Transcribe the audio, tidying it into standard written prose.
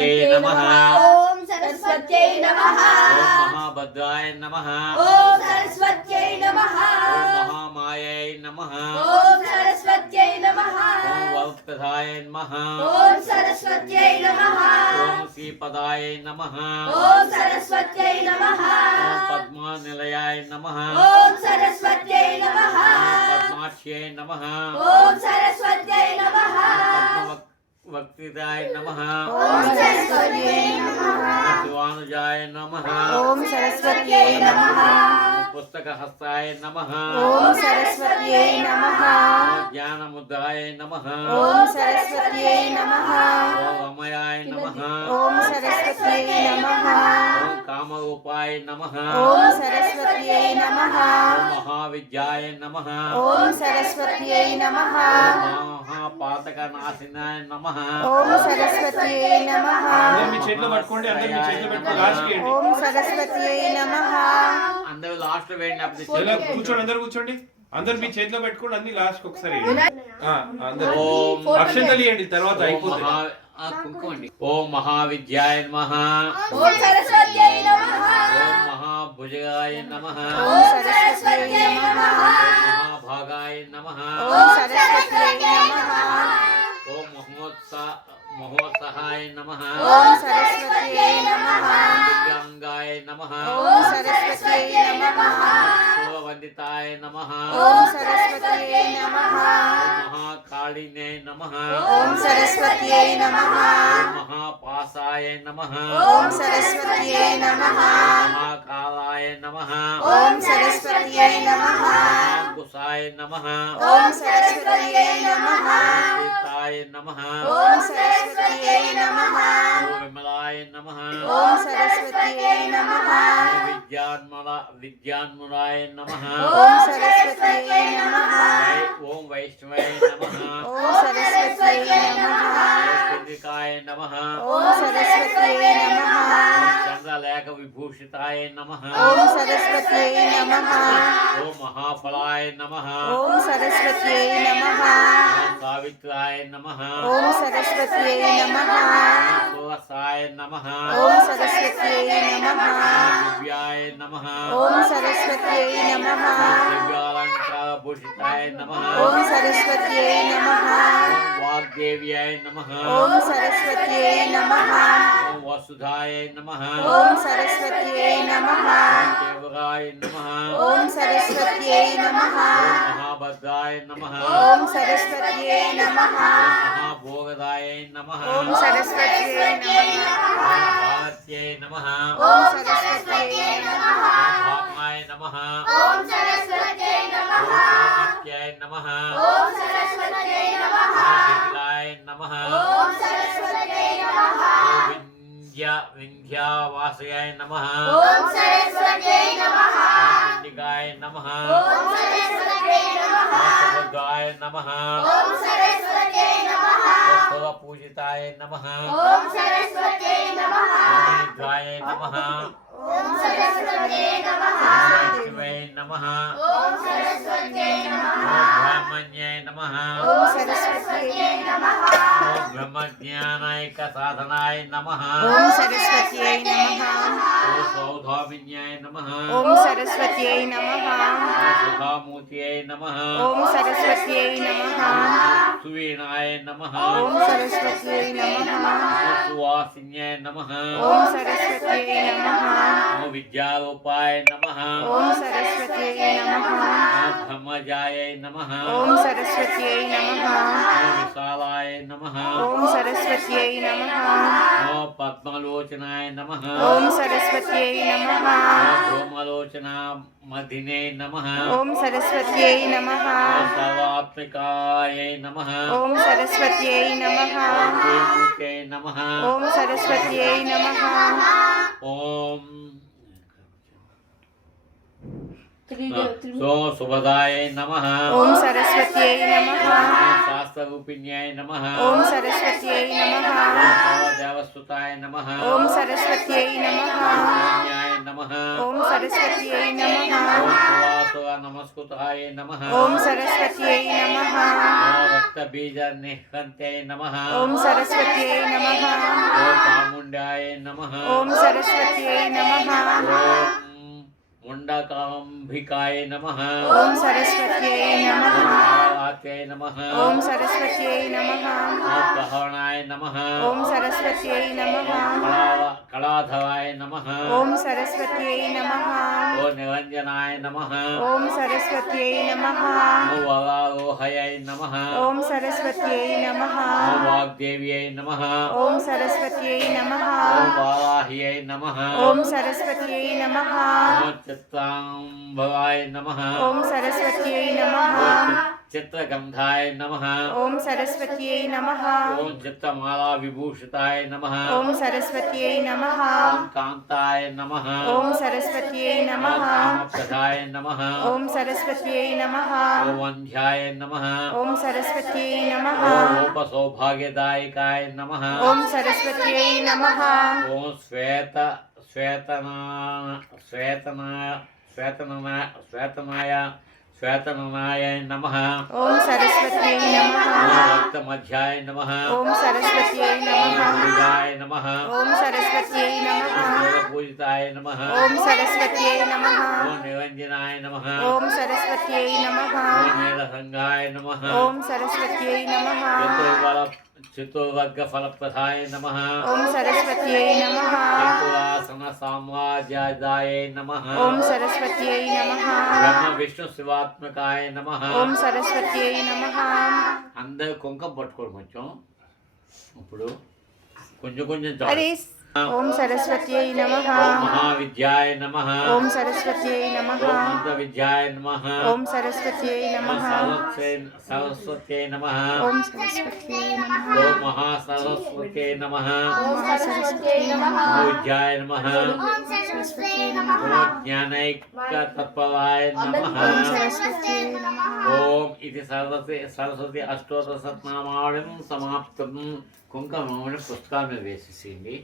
नमः। ओम सरस्वत्यै नमः। ओम महाभद्राय नमः। ओम सरस्वत्यै नमः। ओम महामायै नमः। ओम सरस्वत्यै नमः। ओम वरप्रदाय नमः। ओम सरस्वत्यै नमः। ओम श्रीपदाय नमः। ओम सरस्वत्यै नमः। ओम पद्मनिलयाय नमः। ओम सरस्वत्यै नमः। ओम पद्माक्ष्यै नमः। ओम सरस्वत्यै नमः। वक्तिदाय नमः। ओम सरस्वत्यै नमः। शिवानुजाय नमः। ओम सरस्वत्यै नमः। पुस्तकहस्ताय नमः। ओम सरस्वत्यै नमः। ज्ञानमुद्राय नमः। ओम सरस्वत्यै नमः। ओम रमयाय नमः। ओम सरस्वत्यै नमः। ओम कामरूपाय नमः। ओम सरस्वत्यै नमः। ओम महाविद्याय नमः। ओम सरस्वत्यै नमः। ओम महापातकनाशिनाय नमः। ओम सरस्वत्यै नमः। మీ చేతిలో పట్టుకోండి, అందరూ మీ చేతిలో పెట్టుకొని లాస్ట్ కి ఓం సరస్వత్యై నమః. అందరూ లాస్ట్ వేయండి. ఎలా కూర్చోండి, అందరూ కూర్చోండి, అందరూ మీ చేతిలో పెట్టుకోండి, అన్ని లాస్ట్ ఒకసారి అందరూ ఓం అక్షంతలు ఇవ్వండి, తర్వాత అయిపోతుంది. కుంకుమండి. ఓం మహావిద్యాయ నమః. ఓం సరస్వత్యై నమః. ఓం మహాభుజగాయ నమః. ఓం సరస్వత్యై నమః. మహాభాగాయ నమః. ఓం సరస్వత్యై నమః. ఓం మహోత్సహాయ నమః. ఓం సరస్వత్యై నమః. దివ్యాంగాయ నమః. ఓం సరస్వత్యై నమః. శివవందితాయ నమః. ఓం సరస్వత్యై నమః. మహాకాళినే నమః. ఓం సరస్వత్యై నమః. మహాపాసాయ నమః. ఓం సరస్వత్యై నమః. మహాకాలాయ నమః. ఓం సరస్వత్యై నమః. కుశాయ నమః. ఓం సరస్వత్యై నమః. సీతాయ నమః. ఓం సరస్వత్యై నమః. విమలాయ నమః. ఓం సరస్వత్యై నమః. విద్యాన్ములాయ నమః. ఓం సరస్వత్యై నమః. ఓం వైష్ణవాయ నమః. ఓం సరస్వత్యై నమః. చంద్రికాయ నమః. ఓం సరస్వత్యై నమః. చంద్రలేఖ విభూషితాయ నమః. ఓం సరస్వత్యై నమః. ఓం మహాఫలాయ నమః. ఓం సరస్వత్యై నమః. ఓం సావిత్రాయ నమః. ఓం సరస్వత్యై నమః. ఓం సురసాయ నమః. ఓం సరస్వత్యై నమః. దివ్యాయ నమః. ఓం సరస్వత్యై నమః. దివ్యాలంకార భూషితాయ నమః. ఓం సరస్వత్యై నమః. ఓం వాగ్దేవ్యాయ నమః. ఓం సరస్వత్యై నమః. ఓం వసుధాయ నమః. ఓం సరస్వత్యై నమః. ఓం దేవరాయ నమః. ఓం సరస్వత్యై నమః. ఓం మహాభద్రాయ నమః. ఓం సరస్వత్యై నమః. ఓం మహాభోగదాయ నమః. ఓం సరస్వత్యై నమః. ఓం భారత్యై నమః. ఓం సరస్వత్యై నమః. ఓం భామాయ నమః. ఓం సరస్వత్యై నమః. ఓం సోమత్యై నమః. ఓం సరస్వత్యై నమః. ఓం విమలాయ నమః. ఓం సరస్వత్యై నమః. ఓం వింధ్యావాసయాయ నమః. ఓం సరస్వత్యై నమః. ఓం చండికాయ నమః. ఓం సరస్వత్యై నమః. ఓం సుభద్రాయ నమః. ఓం సరస్వత్యై నమః. ఓం సురపూజితాయ నమః. ఓం సరస్వత్యై నమః. ఓం నిద్రాయ నమః. ఓం సరస్వత్యై నమః. ఓం వైష్ణవే నమః. ఓం సరస్వత్యై నమః. ఓం బ్రహ్మణ్యే నమః. ఓం సరస్వత్యై నమః. ఓం బ్రహ్మజ్ఞానైక సాధనాయ నమః. ఓం సరస్వత్యై నమః. ఓం సౌధామిన్యాయ నమః. ఓం సరస్వత్యై నమః. ఓం సుధామూర్తయే నమః. ఓం సరస్వత్యై నమః. సువీణాయ నమః. ఓం సరస్వత్యై నమః. ఓం సువాసిన్యాయ నమః. ఓం సరస్వత్యై నమః. ఓం విద్యారూపాయ నమః. ఓం సరస్వత్యై నమః. ఓం బ్రహ్మజాయ నమః. ఓం సరస్వత్యై నమః. ఓం విశాలాయ నమః. ఓం సరస్వత్యై నమః. ఓం పద్మలోచనాయ నమః. ఓం సరస్వత్యై నమః. ఓం ధూమలోచనా మధినే నమః. ఓం సరస్వత్యై నమః. ఓం సర్వాత్మికాయ నమః. ఓం సరస్వత్యై నమః. ఓం శ్రీమూర్తయే నమః. ఓం సరస్వత్యై నమః. ఓం సో సుభదాయ నమః. ఓం సరస్వత్యై నమః. ఓం శాస్త్రరూపిణ్యాయ నమః. ఓం సరస్వత్యై నమః. ఓం సర్వదేవస్తుతాయ నమః. ఓం సరస్వత్యై నమః. ఓం పుణ్యాయ నమః. ఓం సరస్వత్యై నమః. ఓం సువాసుర నమస్కృతాయ నమః. ఓం సరస్వత్యై నమః. ఓం రక్తబీజ నిహ్రంతే నమః. ఓం సరస్వత్యై నమః. ఓం నమః ఓం సరస్వత్యై నమః ఓం ముండకాంబికాయ నమః ఓం సరస్వత్యై నమః కాళాత్యై నమః ఓం సరస్వత్యై నమః ఓం ప్రహవణాయ నమః ఓం సరస్వత్యై నమః కళాధరాయ నమః ఓం సరస్వత్యై నమః ఓం నిరంజనాయ నమః ఓం సరస్వత్యై నమః ఓం వరారోహయై నమః ఓం సరస్వత్యై నమః ఓం వాగ్దేవ్యై నమః ఓం సరస్వత్యై నమః ఓం వారాహ్యై నమః ఓం సరస్వత్యై నమః ఓం చిత్తాంబరాయ నమః ఓం సరస్వత్యై నమః ఓం చిత్రగంధాయ నమః ఓం సరస్వత్యై నమః ఓం చిత్తమాలా విభూషితాయ నమః ఓం సరస్వత్యై నమః ఓం కాంతాయ నమః ఓం సరస్వత్యై నమః కామప్రదాయ నమః ఓం సరస్వత్యై నమః ఓం వంధ్యాయ నమః ఓం సరస్వత్యై నమః ఓం రూపసౌభాగ్యదాయకాయ నమః ఓం సరస్వత్యై నమః ఓం శ్వేతనాయ నమః ఓం సరస్వత్యై నమః ఓం రక్తమధ్యాయ నమః ఓం సరస్వత్యై నమః భుజాయ నమః ఓం సరస్వత్యై నమః పూజితాయ నమః ఓం సరస్వత్యై నమః ఓం నిరంజనాయ నమః ఓం సరస్వత్యై నమః ఓం నీలసంగాయ నమః ఓం సరస్వత్యై నమః చతుర్వర్గ ఫలప్రదాయ నమః ఓం సరస్వత్యై నమః చతురాసన సామ్రాజ్యాయ నమః ఓం సరస్వత్యై నమః బ్రహ్మ విష్ణు శివాత్మకాయ నమః ఓం సరస్వత్యై నమః అందరూ కుంకం పట్టుకోవడం కొంచెం ఇప్పుడు కొంచెం కొంచెం చాలు. హరి ఓం సరస్వత్యై నమః ఓం మహావిద్యాయ నమః ఓం సరస్వత్యై నమః ఓం మంత్రవిద్యాయ నమః ఓం సరస్వత్యై ఓం నమః సరస్వత్యై నమః ఓం సరస్వత్యై నమః ఓం మహాసరస్వత్యై నమః ఓం మహాసరస్వత్యై నమః ఓం విద్యాయ నమః ఓం సరస్వత్యై నమః ఓం జ్ఞానైక తత్పరాయ నమః ఓం సరస్వత్యై నమః ఓం ఇది సరస్వతి అష్టోత్తర సత్నామావళిం సమాప్తం కుంకుమ పుస్తకాల మీద వేసేసింది.